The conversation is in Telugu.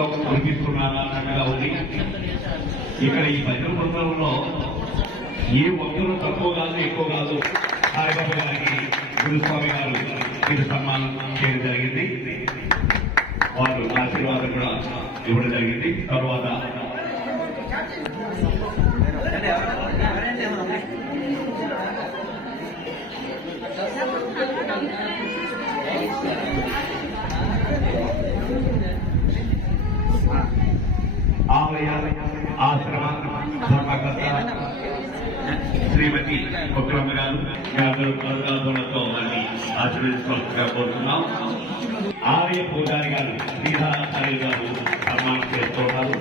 కురిపిస్తున్నారా అన్నట్టుగా ఉంది. ఇక్కడ ఈ భజన బృందంలో ఏ ఒక్కరు తక్కువ కాదు ఎక్కువ కాదు. సాయిబాబా గారికి గురుస్వామి గారు ఇది సన్మానం చేయడం జరిగింది. వారు ఆశీర్వాదం కూడా ఇవ్వడం జరిగింది. తర్వాత ఆలయ ఆశ్రమ ధర్మకర్త శ్రీమతి ఉగ్రమ్మ గారు కరుణాలతో వారిని ఆశీర్వదించుకోవాల్సిందిగా కోరుతున్నాం. ఆలయ పూజారి గారు శ్రీధారాచార్య గారు సన్మానం చేస్తున్నారు.